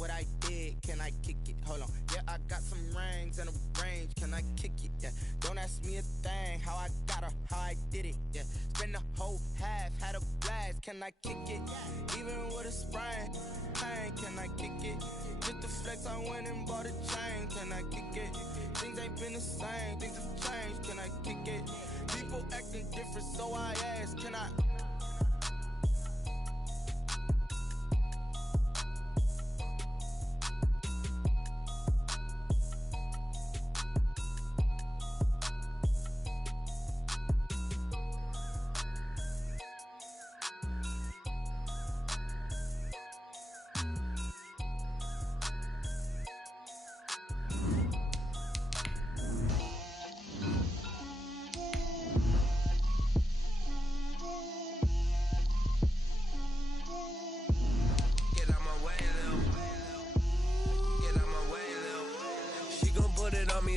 what I did, can I kick it? Hold on, yeah, I got some rings and a range, can I kick it? Yeah, don't ask me a thing, how I got her, how I did it. Yeah, spend the whole half, had a blast, can I kick it? Even with a sprain, pain, can I kick it? Just the flex, I went and bought a chain, can I kick it? Things ain't been the same, things have changed, can I kick it? People acting different, so I ask, can I?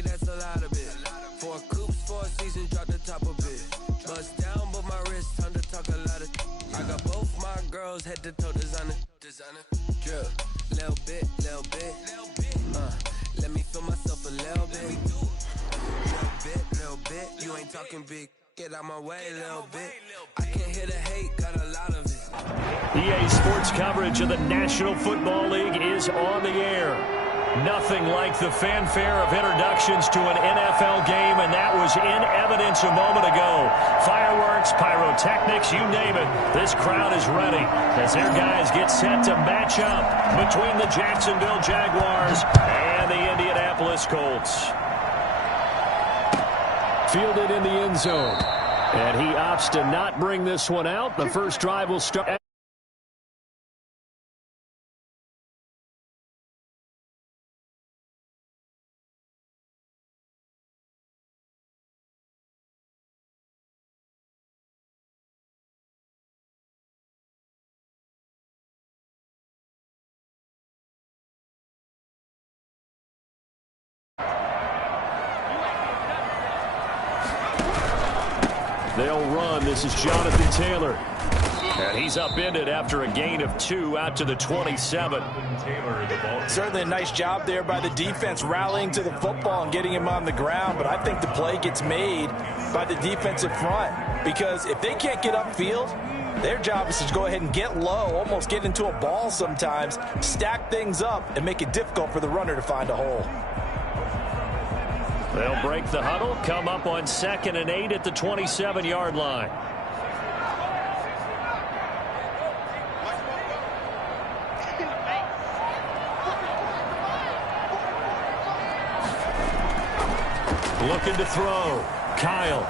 That's a lot of it. 4 coops, 4 seasons, drop the top of it. Bust down, but my wrist, time to talk a lot of. I got both my girls head to toe designer. Drill, little bit. Let me feel myself a little bit. Little bit. You ain't talking big. Get out my way a little bit. I can't hear the hate, got a lot of it. EA Sports coverage of the National Football League is on the air. Nothing like the fanfare of introductions to an NFL game, and that was in evidence a moment ago. Fireworks, pyrotechnics, you name it. This crowd is ready as their guys get set to match up between the Jacksonville Jaguars and the Indianapolis Colts. Fielded in the end zone, and he opts to not bring this one out. The first drive will start. They'll run. This is Jonathan Taylor. And he's upended after a gain of 2 out to the 27. Certainly a nice job there by the defense rallying to the football and getting him on the ground. But I think the play gets made by the defensive front. Because if they can't get upfield, their job is to go ahead and get low, almost get into a ball sometimes, stack things up, and make it difficult for the runner to find a hole. They'll break the huddle, come up on 2nd and 8 at the 27-yard line. Looking to throw. Kyle.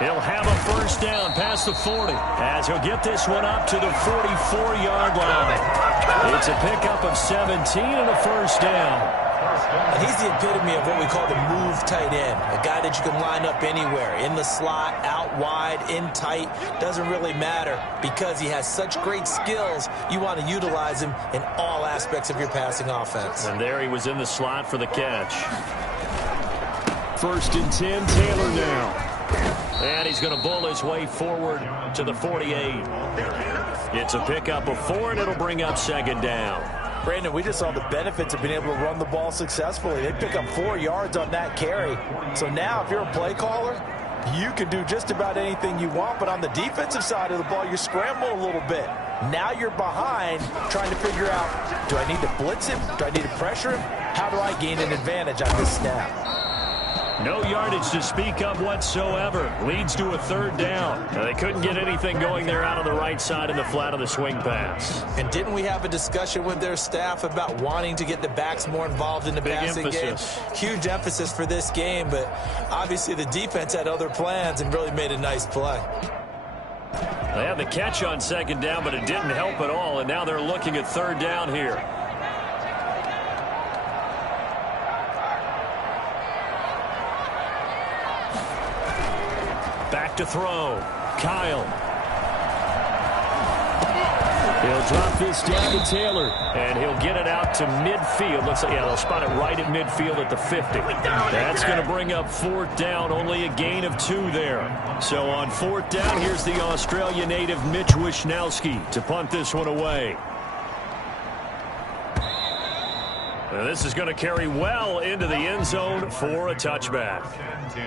He'll have a first down past the 40 as he'll get this one up to the 44-yard line. It's a pickup of 17 and a first down. And he's the epitome of what we call the move tight end, a guy that you can line up anywhere, in the slot, out wide, in tight, doesn't really matter because he has such great skills. You want to utilize him in all aspects of your passing offense. And there he was in the slot for the catch. 1st and 10, Taylor now. And he's going to bull his way forward to the 48. It's a pickup of 4, and it'll bring up 2nd down. Brandon, we just saw the benefits of being able to run the ball successfully. They pick up 4 yards on that carry. So now if you're a play caller, you can do just about anything you want. But on the defensive side of the ball, you scramble a little bit. Now you're behind trying to figure out, do I need to blitz him? Do I need to pressure him? How do I gain an advantage on this snap? No yardage to speak of whatsoever. Leads to a 3rd down. Now, they couldn't get anything going there out on the right side in the flat of the swing pass. And didn't we have a discussion with their staff about wanting to get the backs more involved in the passing game? Huge emphasis for this game, but obviously the defense had other plans and really made a nice play. They had the catch on 2nd down, but it didn't help at all, and now they're looking at 3rd down here. Back to throw. Kyle. He'll drop this down to Taylor, and he'll get it out to midfield. Looks like, yeah, they'll spot it right at midfield at the 50. That's going to bring up 4th down, only a gain of 2 there. So on 4th down, here's the Australia native Mitch Wishnowsky to punt this one away. This is going to carry well into the end zone for a touchback. 10-10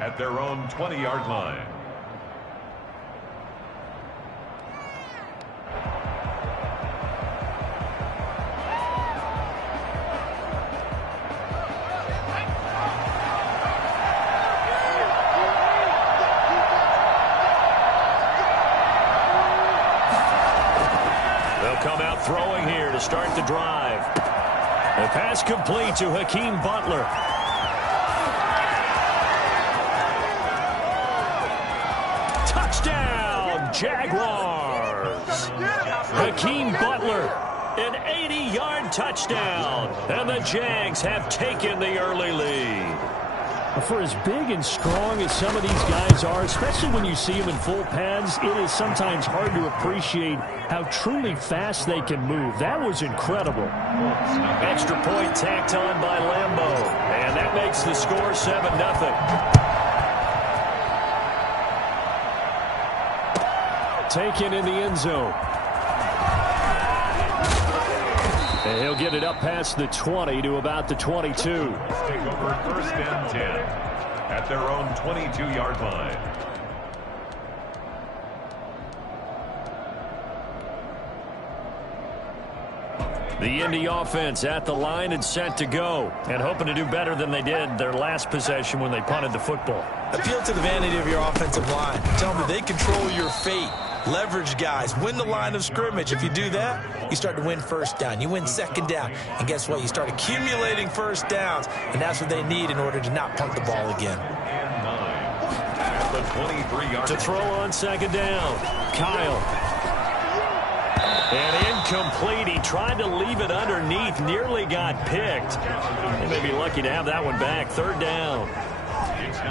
at their own 20-yard line. Come out throwing here to start the drive. The pass complete to Hakeem Butler. Touchdown, Jaguars. Hakeem Butler, an 80-yard touchdown. And the Jags have taken the early lead. For as big and strong as some of these guys are, especially when you see them in full pads, it is sometimes hard to appreciate how truly fast they can move. That was incredible. Extra point tacked on by Lambo. And that makes the score 7-0. Taken in the end zone. And he'll get it up past the 20 to about the 22. Take over first and 10 at their own 22-yard line. The Indy offense at the line and set to go, and hoping to do better than they did their last possession when they punted the football. Appeal to the vanity of your offensive line. Tell them that they control your fate. Leverage guys. Win the line of scrimmage. If you do that, you start to win first down. You win second down. And guess what? You start accumulating first downs. And that's what they need in order to not punt the ball again. And 9 at the 23-yard To throw on second down, Kyle. And incomplete. He tried to leave it underneath. Nearly got picked. They may be lucky to have that one back. Third down.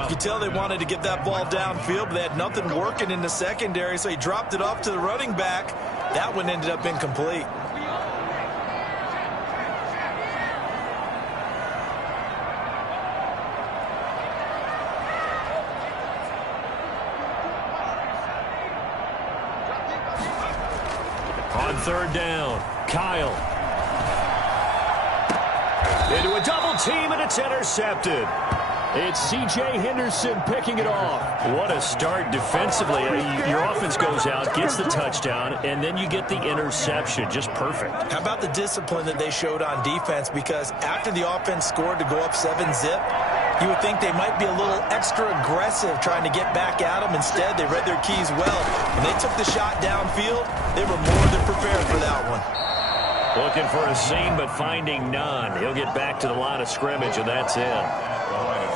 You could tell they wanted to get that ball downfield, but they had nothing working in the secondary, so he dropped it off to the running back. That one ended up incomplete. On third down, Kyle. Into a double team, and it's intercepted. It's C.J. Henderson picking it off. What a start defensively. Your offense goes out, gets the touchdown, and then you get the interception. Just perfect. How about the discipline that they showed on defense? Because after the offense scored to go up 7-zip, you would think they might be a little extra aggressive trying to get back at them. Instead, they read their keys well. When they took the shot downfield, they were more than prepared for that one. Looking for a seam, but finding none. He'll get back to the line of scrimmage, and that's it.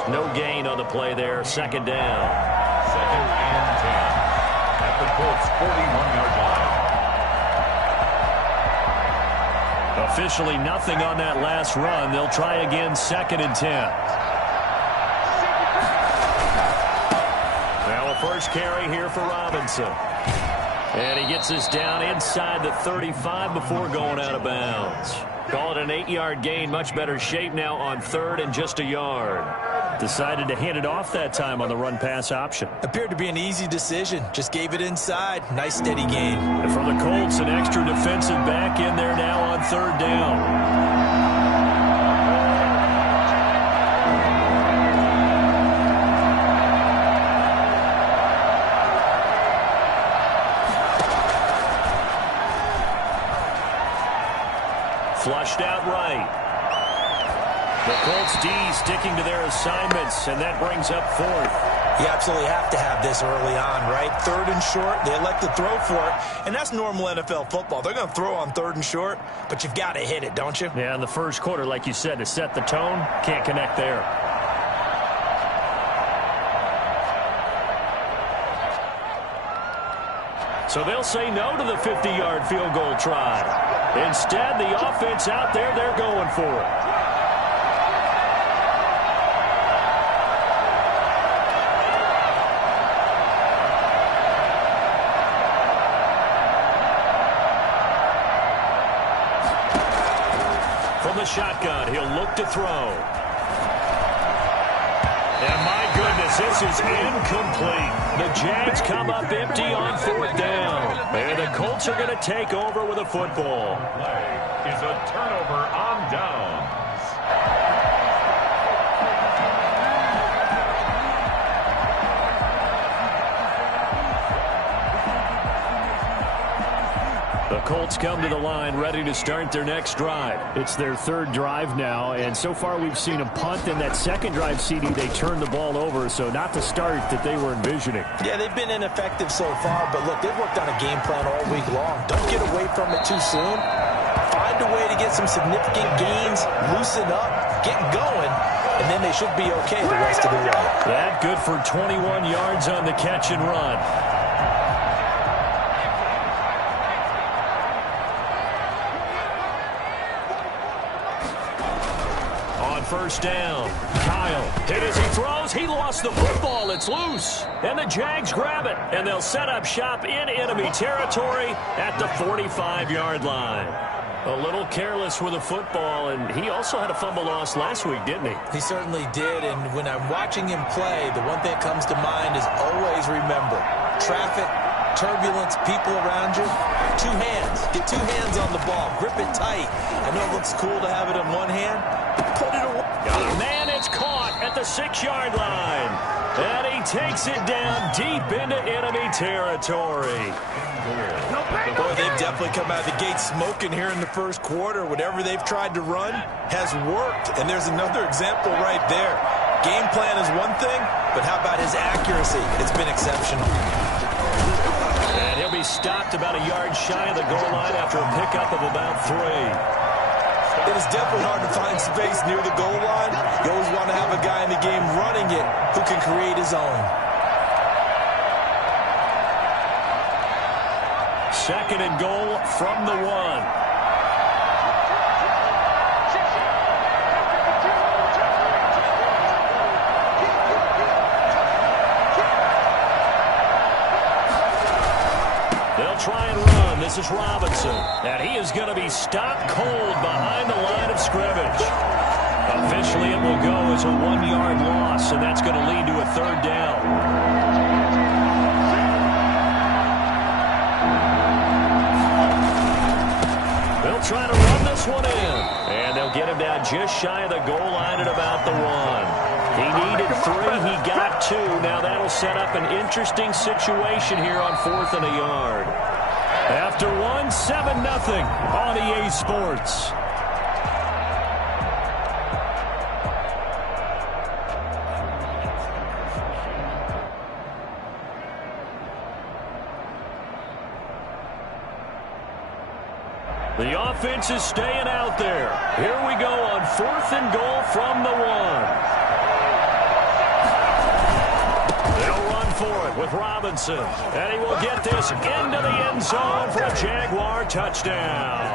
No gain on the play there. Second down. Second and 10 at the Colts 41-yard line. Officially nothing on that last run. They'll try again, second and 10. Now a first carry here for Robinson. And he gets this down inside the 35 before going out of bounds. Call it an 8-yard gain. Much better shape now on third and just a yard. Decided to hand it off that time on the run-pass option. Appeared to be an easy decision. Just gave it inside. Nice steady gain. And for the Colts, an extra defensive back in there now on third down. Flushed out right. The Colts D sticking to their assignments, and that brings up fourth. You absolutely have to have this early on, right? Third and short, they elect to throw for it, and that's normal NFL football. They're going to throw on third and short, but you've got to hit it, don't you? Yeah, in the first quarter, like you said, to set the tone, can't connect there. So they'll say no to the 50-yard field goal try. Instead, the offense out there, they're going for it. From the shotgun, he'll look to throw. And my goodness, this is incomplete. The Jags come up empty on fourth down. And the Colts are going to take over with a football. is a turnover on downs. The Colts come to the line ready to start their next drive. It's their third drive now, and so far we've seen them punt. In that second drive, CD, they turned the ball over, so not the start that they were envisioning. Yeah, they've been ineffective so far, but look, they've worked on a game plan all week long. Don't get away from it too soon. Find a way to get some significant gains, loosen up, get going, and then they should be okay the rest of the way. That good for 21 yards on the catch and run. First down. Kyle hit as he throws. He lost the football. It's loose. And the Jags grab it. And they'll set up shop in enemy territory at the 45-yard line. A little careless with the football, and he also had a fumble loss last week, didn't he? He certainly did, and when I'm watching him play, the one thing that comes to mind is always remember, traffic, turbulence, people around you, two hands. Get two hands on the ball. Grip it tight. I know it looks cool to have it in one hand. Put it away. Man, it's caught at the 6-yard line. And he takes it down deep into enemy territory. Boy, they've definitely come out of the gate smoking here in the first quarter. Whatever they've tried to run has worked. And there's another example right there. Game plan is one thing, but how about his accuracy? It's been exceptional. And he'll be stopped about a yard shy of the goal line after a pickup of about 3. It is definitely hard to find space near the goal line. You always want to have a guy in the game running it who can create his own. Second and goal from the 1. Try and run. This is Robinson. And he is going to be stopped cold behind the line of scrimmage. Officially, it will go as a 1-yard loss, and that's going to lead to a third down. They'll try to run this one in. And they'll get him down just shy of the goal line at about the 1. He needed 3. He got 2. Now that'll set up an interesting situation here on 4th and a yard. After 1, 7-0 on EA Sports. The offense is staying out there. Here we go on 4th and goal from the 1. For it with Robinson, and he will get this into the end zone for a Jaguar touchdown.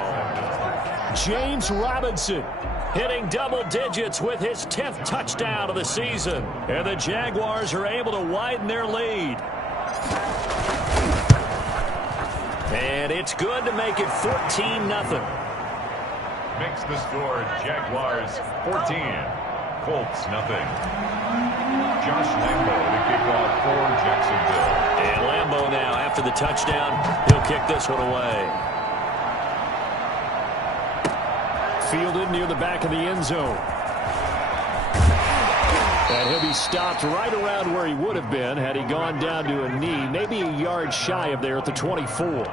James Robinson hitting double digits with his 10th touchdown of the season, and the Jaguars are able to widen their lead. And it's good to make it 14-0. Makes the score Jaguars 14, Colts nothing. Josh Lambo to kick off for Jacksonville. And Lambo now, after the touchdown, he'll kick this one away. Fielded near the back of the end zone. And he'll be stopped right around where he would have been had he gone down to a knee, maybe a yard shy of there at the 24.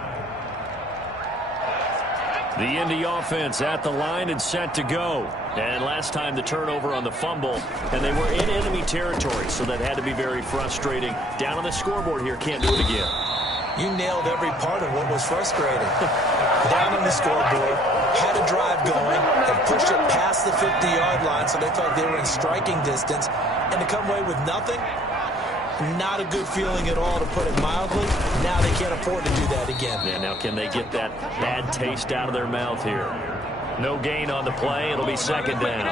The Indy offense at the line and set to go. And last time the turnover on the fumble, and they were in enemy territory, so that had to be very frustrating. Down on the scoreboard here, can't do it again. You nailed every part of what was frustrating. Down on the scoreboard, had a drive going, and pushed it past the 50-yard line, so they felt they were in striking distance, and to come away with nothing, not a good feeling at all, to put it mildly. Now they can't afford to do that again. Yeah, now can they get that bad taste out of their mouth here? No gain on the play. It'll be second down.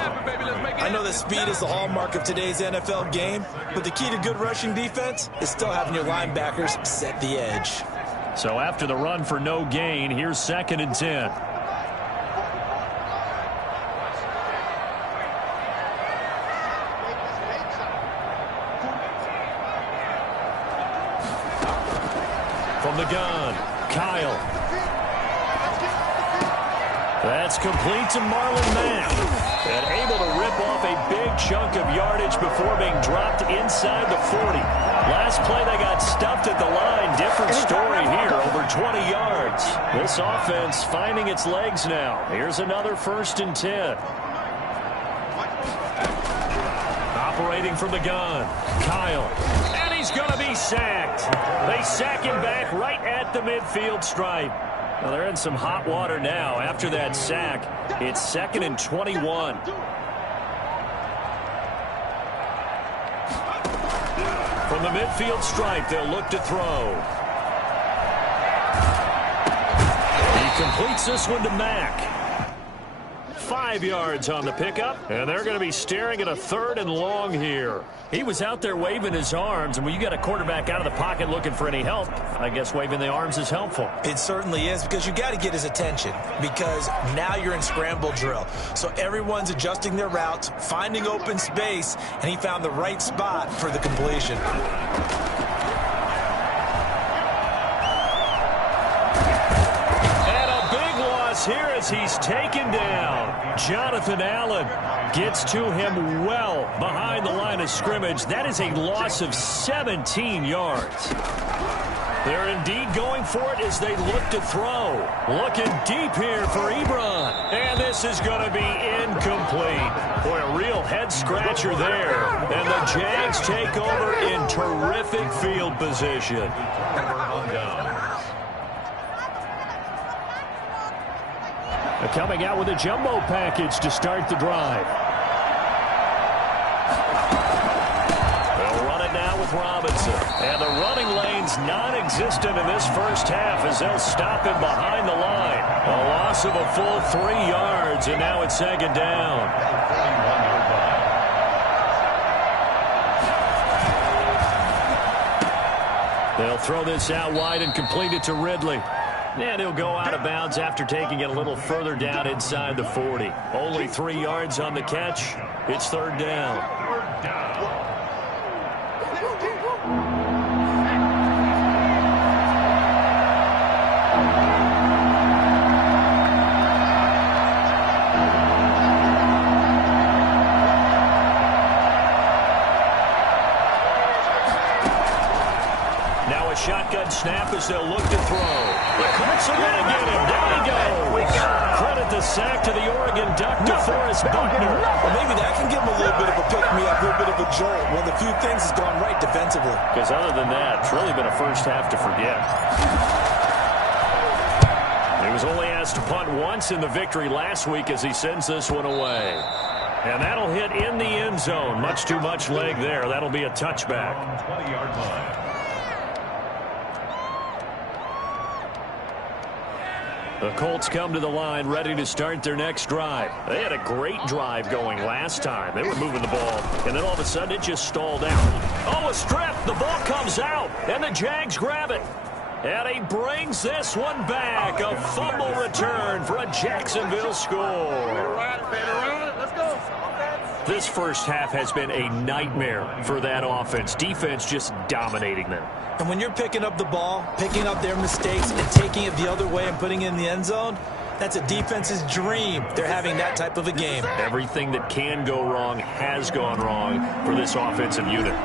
I know that speed is the hallmark of today's NFL game, but the key to good rushing defense is still having your linebackers set the edge. So after the run for no gain, here's 2nd and 10. From the gun, Kyle. That's complete to Marlon Mack. And able to rip off a big chunk of yardage before being dropped inside the 40. Last play they got stuffed at the line. Different story here, over 20 yards. This offense finding its legs now. Here's another 1st and 10. Operating from the gun, Kyle. And he's going to be sacked. They sack him back right at the midfield stripe. Well, they're in some hot water now after that sack. It's 2nd and 21. From the midfield stripe, they'll look to throw. He completes this one to Mack. 5 yards on the pickup, and they're going to be staring at a 3rd and long here. He was out there waving his arms, and when you got a quarterback out of the pocket looking for any help, I guess waving the arms is helpful. It certainly is, because you got to get his attention, because now you're in scramble drill. So everyone's adjusting their routes, finding open space, and he found the right spot for the completion. Here as he's taken down. Jonathan Allen gets to him well behind the line of scrimmage. That is a loss of 17 yards. They're indeed going for it as they look to throw. Looking deep here for Ebron. And this is going to be incomplete. Boy, a real head-scratcher there. And the Jags take over in terrific field position. Coming out with a jumbo package to start the drive. They'll run it now with Robinson. And the running lane's non-existent in this first half as they'll stop him behind the line. A loss of a full 3 yards, and now it's 2nd down. They'll throw this out wide and complete it to Ridley. And he'll go out of bounds after taking it a little further down inside the 40. Only 3 yards on the catch. It's 3rd down. Now a shotgun snap as they'll look to throw. The Colts are going to get him. Down he goes. Credit the sack to the Oregon Duck, DeForest Buckner. Well, maybe that can give him a little bit of a pick-me-up, a little bit of a jolt. One of the few things has gone right defensively. Because other than that, it's really been a first half to forget. He was only asked to punt once in the victory last week as he sends this one away. And that'll hit in the end zone. Much too much leg there. That'll be a touchback. 20-yard line. The Colts come to the line ready to start their next drive. They had a great drive going last time. They were moving the ball, and then all of a sudden it just stalled out. Oh, a strip. The ball comes out, and the Jags grab it. And he brings this one back. A fumble return for a Jacksonville score. Let's go. This first half has been a nightmare for that offense. Defense just dominating them. And when you're picking up the ball, picking up their mistakes, and taking it the other way and putting it in the end zone, that's a defense's dream. They're having that type of a game. Everything that can go wrong has gone wrong for this offensive unit.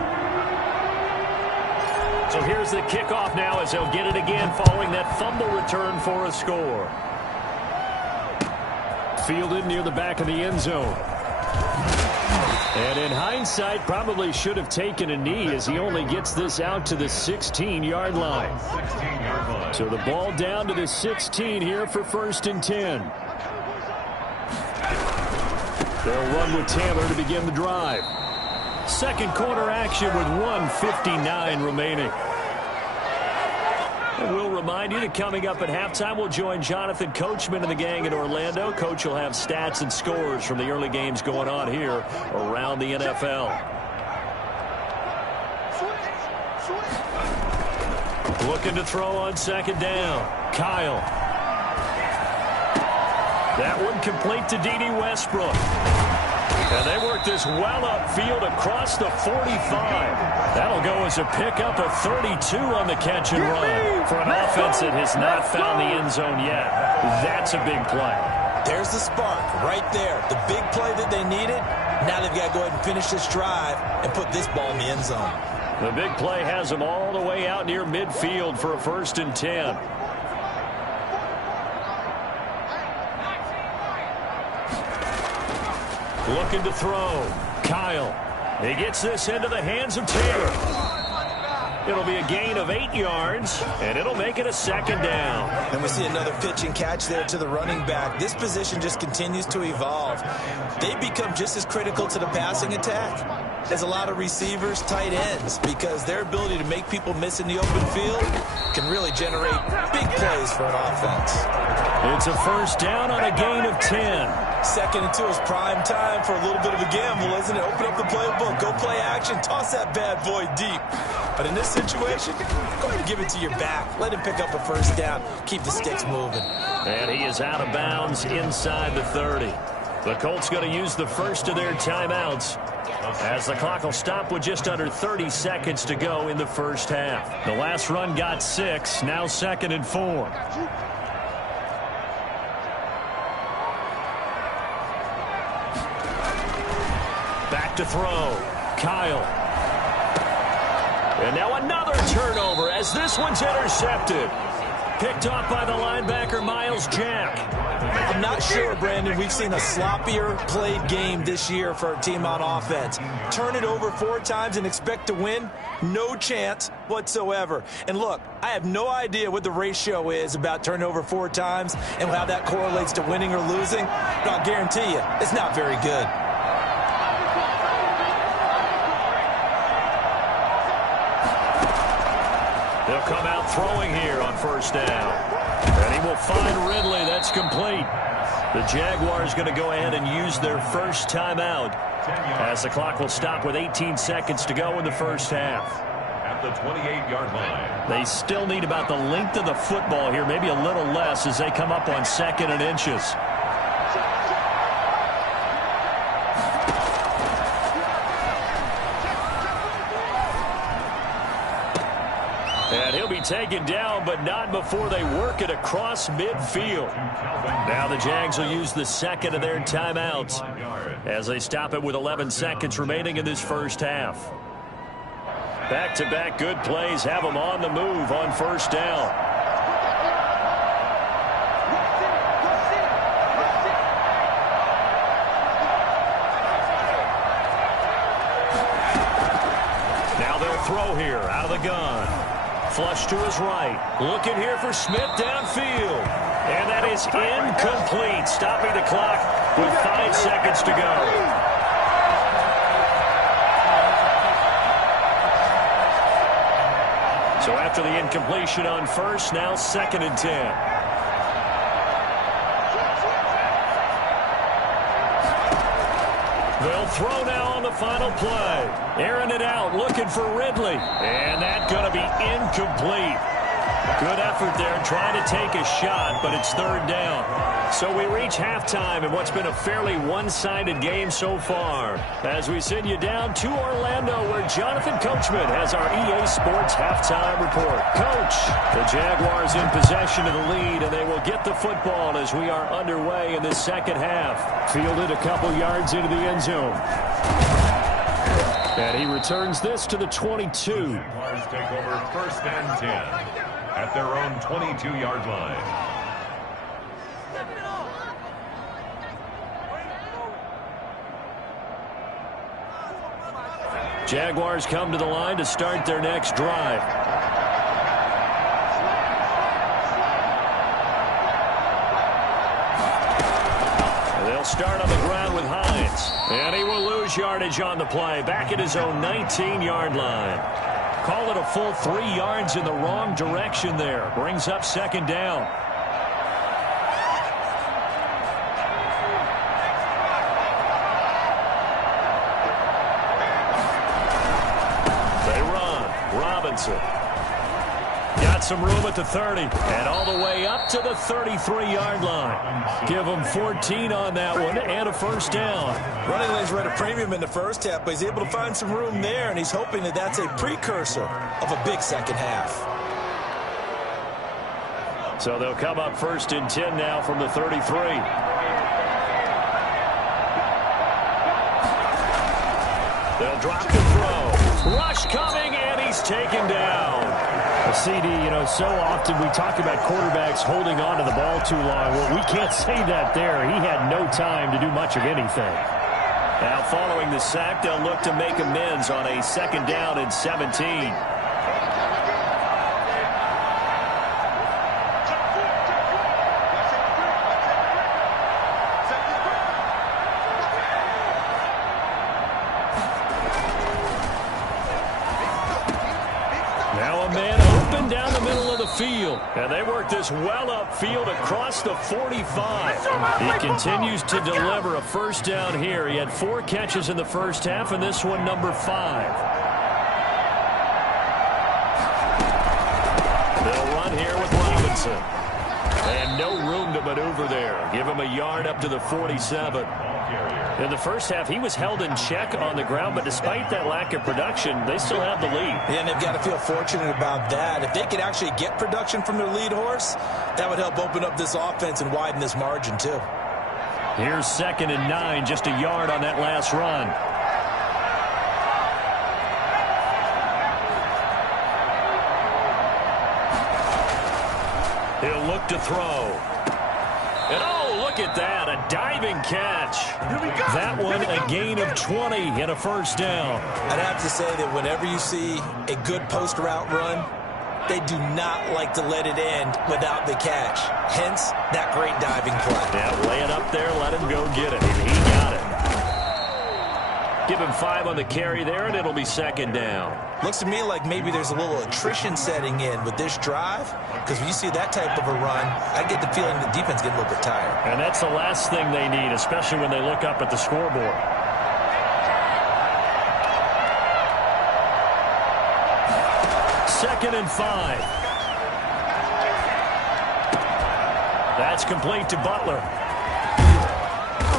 So here's the kickoff now as they'll get it again following that fumble return for a score. Fielded near the back of the end zone. And in hindsight, probably should have taken a knee as he only gets this out to the 16-yard line. 16-yard line. So the ball down to the 16 here for 1st and 10. They'll run with Taylor to begin the drive. Second quarter action with 1:59 remaining. And we'll remind you that coming up at halftime, we'll join Jonathan Coachman and the gang in Orlando. Coach will have stats and scores from the early games going on here around the NFL. Looking to throw on 2nd down. Kyle. That one complete to D.D. Westbrook. And they work this well upfield across the 45. That'll go as a pickup of 32 on the catch and run. For an offense that has not found the end zone yet, that's a big play. There's the spark right there. The big play that they needed. Now they've got to go ahead and finish this drive and put this ball in the end zone. The big play has them all the way out near midfield for a 1st and 10. Looking to throw. Kyle. He gets this into the hands of Taylor. It'll be a gain of 8 yards, and it'll make it a 2nd down. And we see another pitch and catch there to the running back. This position just continues to evolve. They become just as critical to the passing attack as a lot of receivers, tight ends, because their ability to make people miss in the open field can really generate big plays for an offense. It's a 1st down on a gain of 10. 2nd and 2 is prime time for a little bit of a gamble, isn't it? Open up the playbook, go play action, toss that bad boy deep. But in this situation, go ahead and give it to your back. Let him pick up a 1st down. Keep the sticks moving. And he is out of bounds inside the 30. The Colts going to use the first of their timeouts as the clock will stop with just under 30 seconds to go in the 1st half. The last run got 6, now 2nd and 4. Back to throw. Kyle. And now another turnover as this one's intercepted. Picked off by the linebacker, Miles Jack. I'm not sure, Brandon, we've seen a sloppier played game this year for a team on offense. Turn it over 4 times and expect to win? No chance whatsoever. And look, I have no idea what the ratio is about turning over 4 times and how that correlates to winning or losing, but I'll guarantee you, it's not very good. They'll come out throwing here on 1st down. And he will find Ridley. That's complete. The Jaguars going to go ahead and use their 1st timeout as the clock will stop with 18 seconds to go in the 1st half. At the 28-yard line. They still need about the length of the football here, maybe a little less as they come up on 2nd and inches. And he'll be taken down, but not before they work it across midfield. Now the Jags will use the 2nd of their timeouts as they stop it with 11 seconds remaining in this 1st half. Back-to-back good plays have them on the move on 1st down. Now they'll throw here out of the gun. Flush to his right. Looking here for Smith downfield. And that is incomplete. Stopping the clock with 5 seconds to go. So after the incompletion on 1st, now 2nd and 10. They'll throw now on the final play. Airing it out, looking for Ridley. And that's going to be incomplete. Good effort there, trying to take a shot, but it's 3rd down. So we reach halftime in what's been a fairly one-sided game so far. As we send you down to Orlando, where Jonathan Coachman has our EA Sports halftime report. Coach, the Jaguars in possession of the lead, and they will get the football as we are underway in the 2nd half. Fielded a couple yards into the end zone. And he returns this to the 22. Jaguars take over 1st and 10 at their own 22-yard line. Jaguars come to the line to start their next drive. And they'll start on the ground with Hines. And he will lose yardage on the play. Back at his own 19-yard line. Call it a full 3 yards in the wrong direction there. Brings up 2nd down. Robinson. Got some room at the 30 and all the way up to the 33-yard line. Give him 14 on that one and a 1st down. Running lanes were at a premium in the 1st half, but he's able to find some room there, and he's hoping that that's a precursor of a big 2nd half. So they'll come up 1st and 10 now from the 33. They'll drop the throw. Rush coming, and he's taken down. CD, so often we talk about quarterbacks holding on to the ball too long. Well, we can't say that there. He had no time to do much of anything. Now, following the sack, they'll look to make amends on a 2nd down and 17. Field. And they work this well upfield across the 45. He continues to deliver a 1st down here. He had 4 catches in the 1st half, and this one number 5. They'll run here with Robinson. And no room to maneuver there. Give him a yard up to the 47. In the 1st half, he was held in check on the ground, but despite that lack of production, they still have the lead. Yeah, and they've got to feel fortunate about that. If they could actually get production from their lead horse, that would help open up this offense and widen this margin, too. Here's 2nd and 9, just a yard on that last run. He'll look to throw. And oh, look at that, a diving catch. That one, a gain of 20 and a 1st down. I'd have to say that whenever you see a good post route run, they do not like to let it end without the catch. Hence, that great diving play. Yeah, lay it up there, let him go get it, and he got it. Give him 5 on the carry there, and it'll be 2nd down. Looks to me like maybe there's a little attrition setting in with this drive, because when you see that type of a run, I get the feeling the defense getting a little bit tired. And that's the last thing they need, especially when they look up at the scoreboard. Second and 5. That's complete to Butler.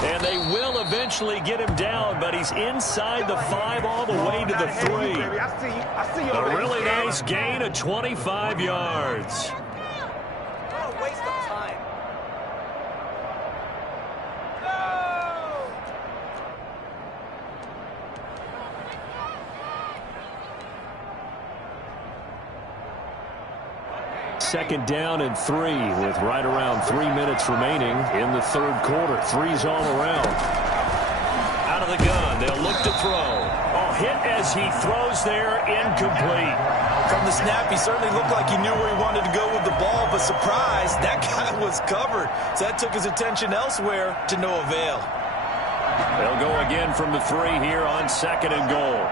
And they will eventually get him down, but he's inside the 5 all the way to the 3. A really nice gain of 25 yards. What a waste of time. Second down and 3 with right around 3 minutes remaining in the 3rd quarter. 3's all around. Out of the gun, they'll look to throw. Oh, hit as he throws there, incomplete. From the snap, he certainly looked like he knew where he wanted to go with the ball, but surprise, that guy was covered. So that took his attention elsewhere to no avail. They'll go again from the 3 here on 2nd and goal.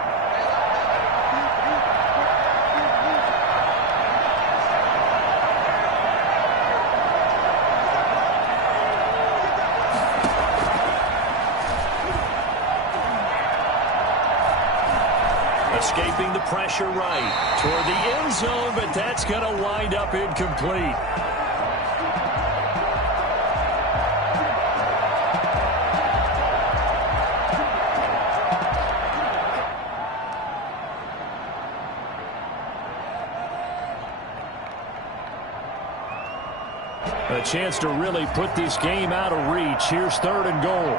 Escaping the pressure right toward the end zone, but that's going to wind up incomplete. A chance to really put this game out of reach. Here's 3rd and goal.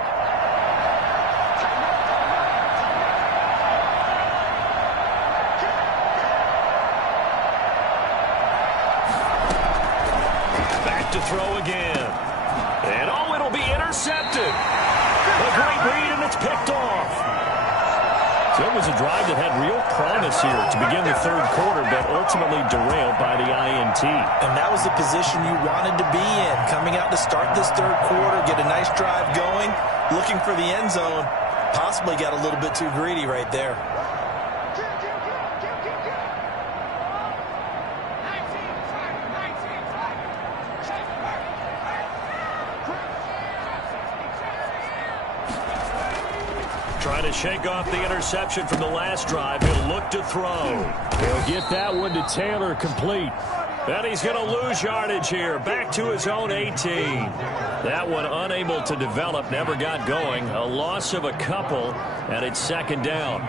To throw again. And oh, it'll be intercepted. A great read, and it's picked off. So it was a drive that had real promise here to begin the 3rd quarter, but ultimately derailed by the INT. And that was the position you wanted to be in. Coming out to start this 3rd quarter, get a nice drive going, looking for the end zone. Possibly got a little bit too greedy right there. Trying to shake off the interception from the last drive. He'll look to throw. He'll get that one to Taylor, complete. And he's going to lose yardage here. Back to his own 18. That one unable to develop, never got going. A loss of a couple, and it's 2nd down.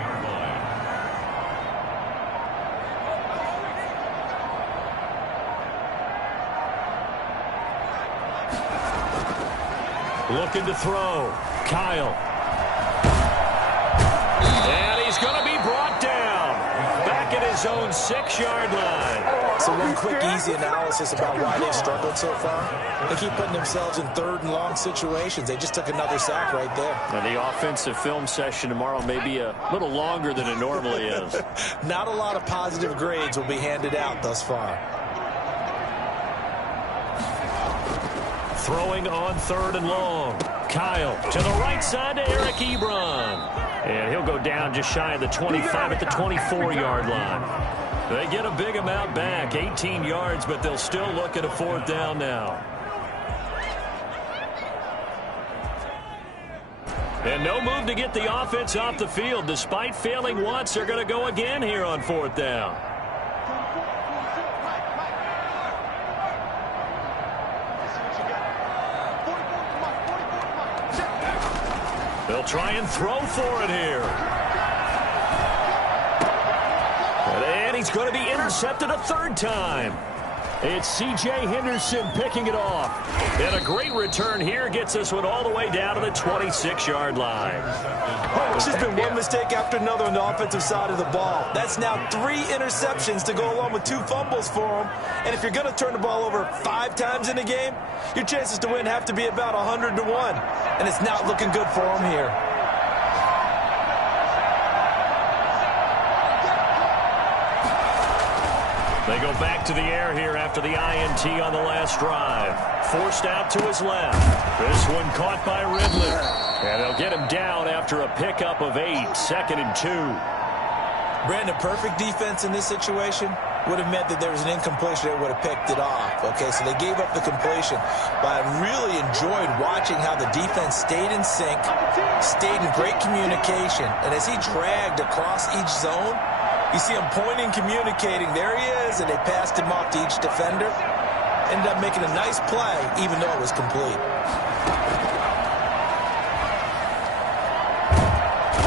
Looking to throw. Kyle. And he's his own 6-yard line. So one quick, easy analysis about why they've struggled so far. They keep putting themselves in 3rd and long situations. They just took another sack right there. Now, the offensive film session tomorrow may be a little longer than it normally is. Not a lot of positive grades will be handed out thus far. Throwing on 3rd and long. Kyle to the right side to Eric Ebron. And he'll go down just shy of the 25 at the 24-yard line. They get a big amount back, 18 yards, but they'll still look at a 4th down now. And no move to get the offense off the field. Despite failing once, they're going to go again here on 4th down. They'll try and throw for it here. And he's going to be intercepted a 3rd time. It's C.J. Henderson picking it off. And a great return here gets this one all the way down to the 26-yard line. It's just been one mistake after another on the offensive side of the ball. That's now 3 interceptions to go along with 2 fumbles for him. And if you're going to turn the ball over 5 times in a game, your chances to win have to be about 100 to 1. And it's not looking good for him here. They go back to the air here after the INT on the last drive. Forced out to his left. This one caught by Ridley. And they'll get him down after a pickup of 8, 2nd and 2. Brandon, perfect defense in this situation would have meant that there was an incompletion that would have picked it off. Okay, so they gave up the completion. But I really enjoyed watching how the defense stayed in sync, stayed in great communication. And as he dragged across each zone, you see him pointing, communicating. There he is, and they passed him off to each defender. Ended up making a nice play, even though it was complete.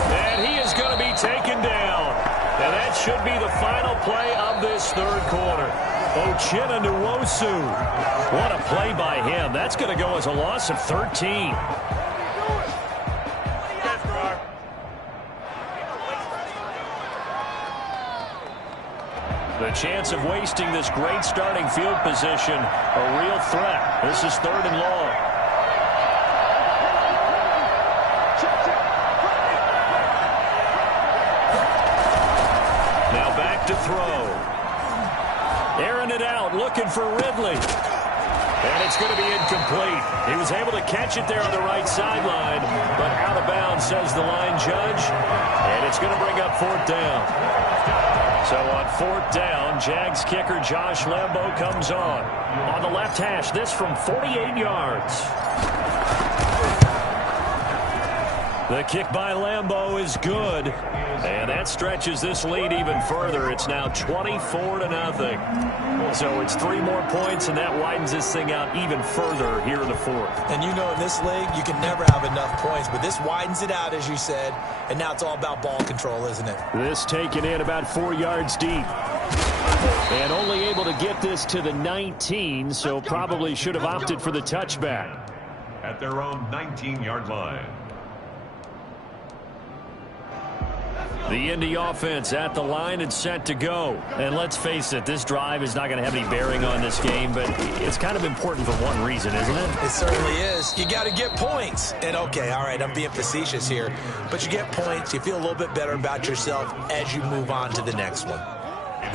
And he is going to be taken down. And that should be the final play of this 3rd quarter. Uchenna Nwosu. What a play by him. That's going to go as a loss of 13. The chance of wasting this great starting field position, a real threat. This is 3rd and long. Now back to throw. Airing it out, looking for Ridley. And it's going to be incomplete. He was able to catch it there on the right sideline, but out of bounds, says the line judge. And it's going to bring up 4th down. So on 4th down, Jags kicker Josh Lambo comes on. On the left hash, this from 48 yards. The kick by Lambo is good. And that stretches this lead even further. It's now 24-0. So it's 3 more points, and that widens this thing out even further here in the 4th. And you know in this league, you can never have enough points. But this widens it out, as you said. And now it's all about ball control, isn't it? This taken in about 4 yards deep. And only able to get this to the 19, so probably should have opted for the touchback. At their own 19-yard line. The Indy offense at the line and set to go. And let's face it, this drive is not going to have any bearing on this game, but it's kind of important for one reason, isn't it? It certainly is. You got to get points. And, okay, all right, I'm being facetious here, but you get points, you feel a little bit better about yourself as you move on to the next one.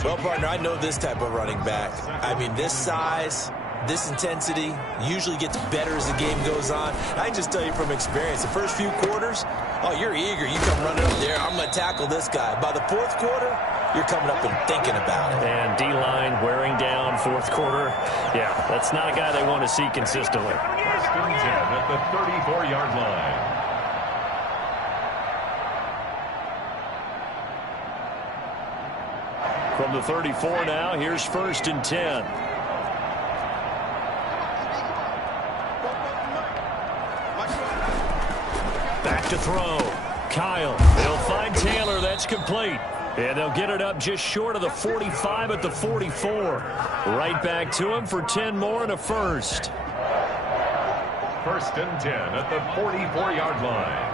Well, partner, I know this type of running back. I mean, this size, this intensity usually gets better as the game goes on. I can just tell you from experience, the first few quarters, oh, you're eager. You come running up there, I'm going to tackle this guy. By the 4th quarter, you're coming up and thinking about it. And D-line wearing down 4th quarter. Yeah, that's not a guy they want to see consistently. First and 10 at the 34-yard line. From the 34 now, here's 1st and 10. Back to throw. Kyle. They'll find Taylor. That's complete. And they'll get it up just short of the 45 at the 44. Right back to him for 10 more and a first. First and 10 at the 44-yard line.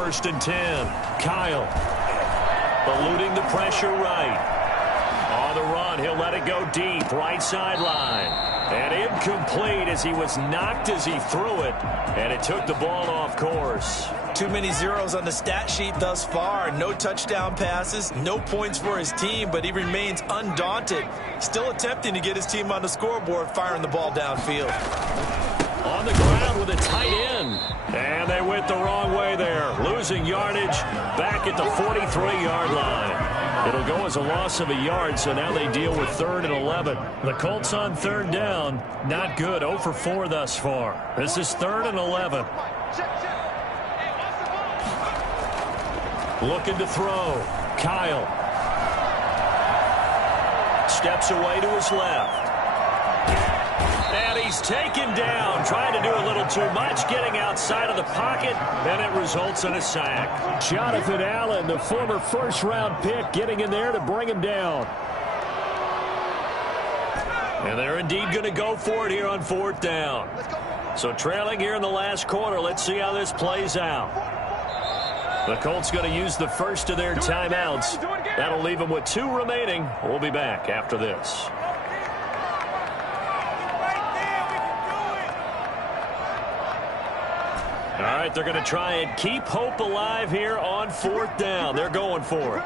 1st and 10. Kyle eluding the pressure right. On the run, he'll let it go deep, right sideline. And incomplete as he was knocked as he threw it, and it took the ball off course. Too many zeros on the stat sheet thus far. No touchdown passes, no points for his team, but he remains undaunted. Still attempting to get his team on the scoreboard, firing the ball downfield. On the ground with a tight end. And they went the wrong way there. Losing yardage back at the 43-yard line. It'll go as a loss of a yard, so now they deal with 3rd and 11. The Colts on 3rd down. Not good. 0 for 4 thus far. This is 3rd and 11. Looking to throw. Kyle. Steps away to his left. And he's taken down, trying to do a little too much, getting outside of the pocket, and it results in a sack. Jonathan Allen, the former first-round pick, getting in there to bring him down. And they're indeed going to go for it here on 4th down. So trailing here in the last quarter, let's see how this plays out. The Colts going to use the first of their timeouts. That'll leave them with 2 remaining. We'll be back after this. All right, they're going to try and keep hope alive here on 4th down. They're going for it.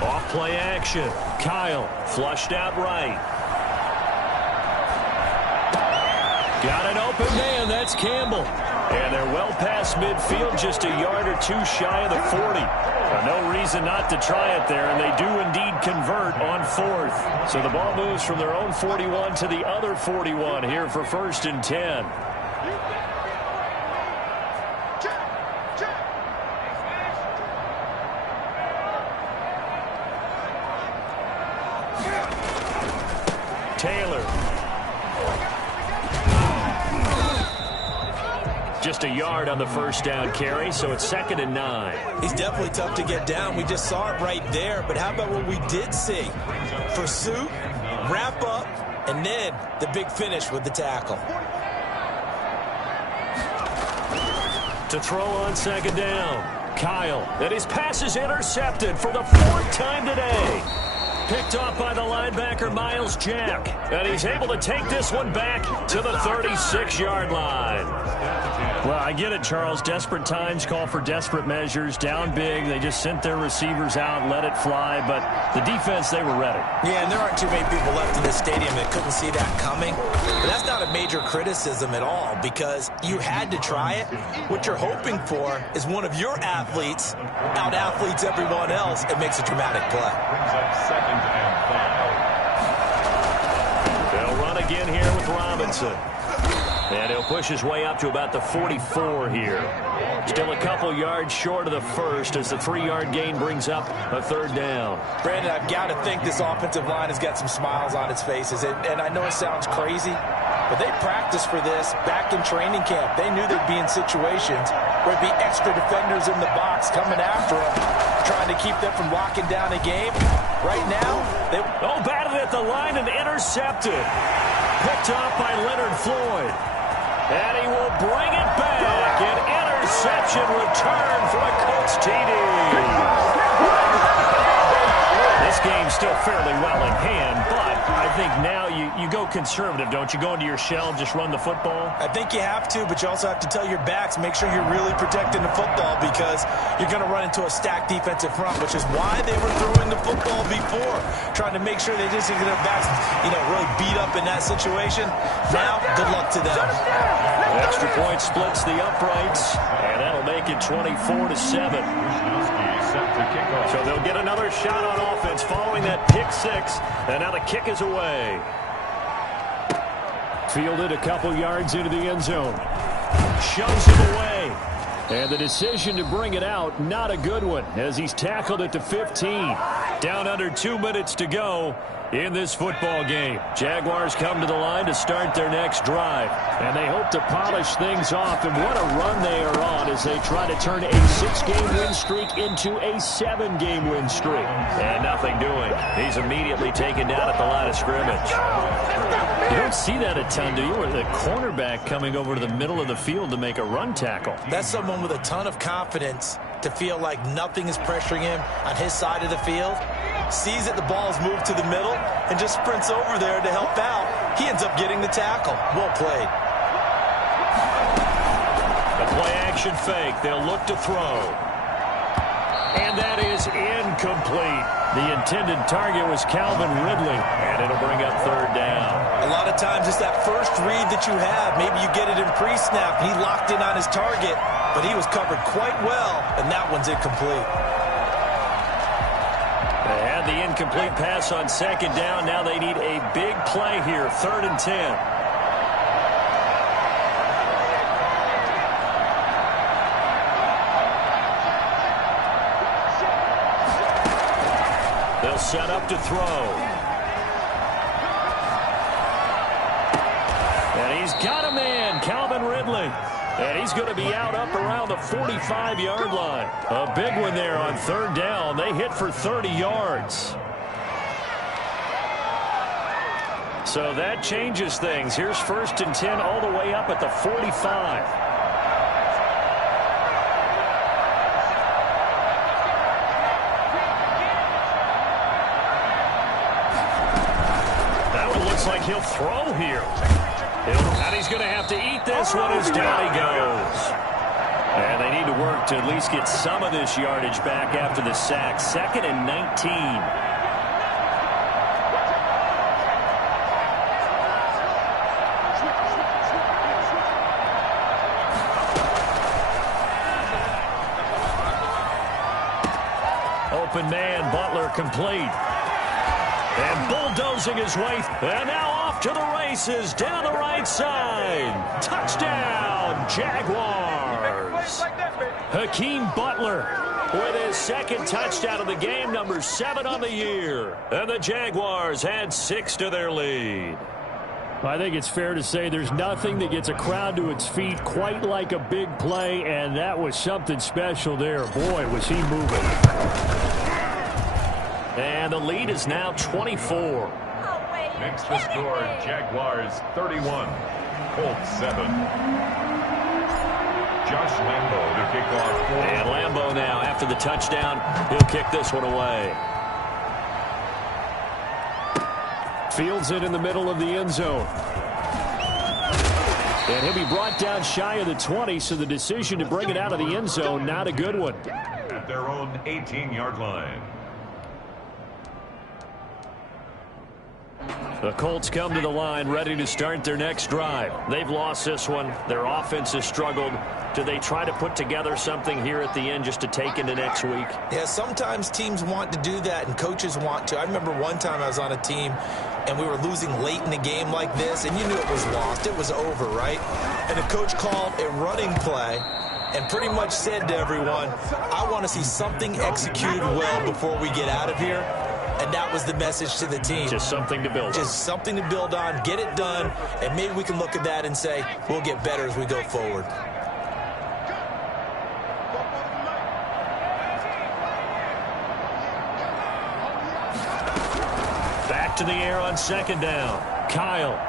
Off play action. Kyle flushed out right. Got an open man. That's Campbell. And they're well past midfield, just a yard or 2 shy of the 40. No reason not to try it there, and they do indeed convert on 4th. So the ball moves from their own 41 to the other 41 here for 1st and 10. Taylor. Just a yard on the first down carry, so it's 2nd and 9. He's definitely tough to get down. We just saw it right there. But how about what we did see? Pursuit, wrap up, and then the big finish with the tackle. To throw on 2nd down. Kyle, and his pass is intercepted for the 4th time today. Picked off by the linebacker, Miles Jack. And he's able to take this one back to the 36-yard line. Well, I get it, Charles. Desperate times call for desperate measures. Down big. They just sent their receivers out, let it fly. But the defense, they were ready. Yeah, and there aren't too many people left in this stadium that couldn't see that coming. But that's not a major criticism at all, because you had to try it. What you're hoping for is one of your athletes out-athletes everyone else and makes a dramatic play. Brings up 2nd and 5. They'll run again here with Robinson. And he'll push his way up to about the 44 here. Still a couple yards short of the first as the 3-yard gain brings up a 3rd down. Brandon, I've got to think this offensive line has got some smiles on its faces. And I know it sounds crazy, but they practiced for this back in training camp. They knew they'd be in situations where there'd be extra defenders in the box coming after them, trying to keep them from locking down a game. Right now, they... Oh, batted at the line and intercepted. Picked off by Leonard Floyd. And he will bring it back. An interception return for a Colts TD. This game's still fairly well in hand, but I think now you go conservative, don't you? Go into your shell, just run the football? I think you have to, but you also have to tell your backs, make sure you're really protecting the football, because you're going to run into a stacked defensive front, which is why they were throwing the football before, trying to make sure they just get their backs, really beat up in that situation. Now, good luck to them. Extra point splits the uprights, and that'll make it 24-7. So they'll get another shot on offense following that pick 6, and now the kick is away. Fielded a couple yards into the end zone. Shoves him away. And the decision to bring it out, not a good one, as he's tackled at the 15. Down under 2 minutes to go in this football game. Jaguars come to the line to start their next drive, and they hope to polish things off, and what a run they are on as they try to turn a 6-game win streak into a 7-game win streak. And nothing doing. He's immediately taken down at the line of scrimmage. You don't see that a ton, do you? Or the cornerback coming over to the middle of the field to make a run tackle. That's someone with a ton of confidence to feel like nothing is pressuring him on his side of the field. Sees that the ball is moved to the middle and just sprints over there to help out. He ends up getting the tackle. Well played. The play action fake. They'll look to throw. And that is incomplete. The intended target was Calvin Ridley, and it'll bring up third down. A lot of times it's that first read that you have. Maybe you get it in pre-snap, and he locked in on his target, but he was covered quite well, and that one's incomplete. They had the incomplete pass on second down. Now they need a big play here, 3rd and 10. They'll set up to throw. And he's got a man, Calvin Ridley. And he's going to be out up around the 45-yard line. A big one there on 3rd down. They hit for 30 yards. So that changes things. Here's 1st and 10 all the way up at the 45. Looks like he'll throw here. And he's going to have to eat this one as down he goes. And they need to work to at least get some of this yardage back after the sack. 2nd and 19. Open man, Butler complete. And bulldozing his way. And now off to the races down the right side. Touchdown, Jaguars. Hakeem Butler with his 2nd touchdown of the game, number 7 on the year. And the Jaguars add 6 to their lead. I think it's fair to say there's nothing that gets a crowd to its feet quite like a big play, and that was something special there. Boy, was he moving. And the lead is now 24. Makes the score Jaguars 31, Colts 7. Josh Lambo to kick off. And Lambo now, after the touchdown, he'll kick this one away. Fields it in the middle of the end zone. And he'll be brought down shy of the 20, so the decision to bring it out of the end zone, not a good one. At their own 18-yard line. The Colts come to the line ready to start their next drive. They've lost this one. Their offense has struggled. Do they try to put together something here at the end just to take into next week? Yeah, sometimes teams want to do that and coaches want to. I remember one time I was on a team and we were losing late in the game like this, and you knew it was lost. It was over, right? And the coach called a running play and pretty much said to everyone, I want to see something executed well before we get out of here. And that was the message to the team. Just something to build on. Just something to build on, get it done, and maybe we can look at that and say, we'll get better as we go forward. Back to the air on 2nd down. Kyle.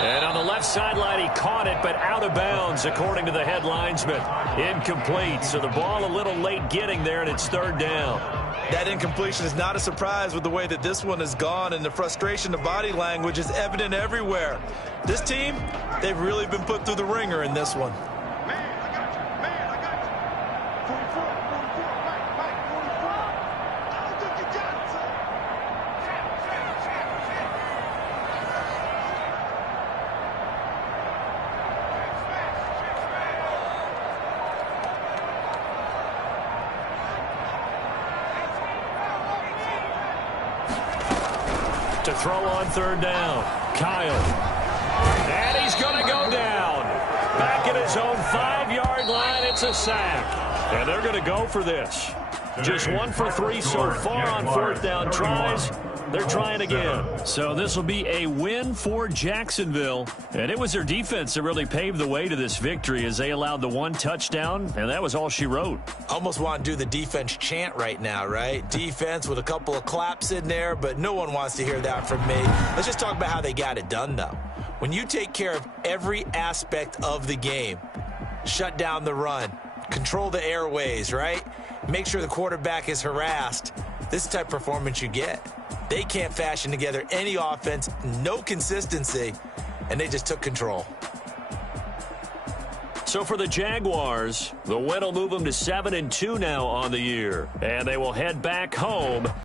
And on the left sideline, he caught it, but out of bounds, according to the head linesman. Incomplete, so the ball a little late getting there, and it's 3rd down. That incompletion is not a surprise with the way that this one has gone, and the frustration of body language is evident everywhere. This team, they've really been put through the ringer in this one. To throw on 3rd down. Kyle. And he's going to go down. Back at his own 5-yard line. It's a sack. And they're going to go for this. Just 1 for 3 so far on 4th down tries. They're trying again. So this will be a win for Jacksonville. And it was their defense that really paved the way to this victory as they allowed the 1 touchdown, and that was all she wrote. Almost want to do the defense chant right now, right? Defense with a couple of claps in there, but no one wants to hear that from me. Let's just talk about how they got it done, though. When you take care of every aspect of the game, shut down the run, control the airways, right? Make sure the quarterback is harassed. This is the type of performance you get. They can't fashion together any offense, no consistency, and they just took control. So for the Jaguars, the win will move them to 7-2 now on the year, and they will head back home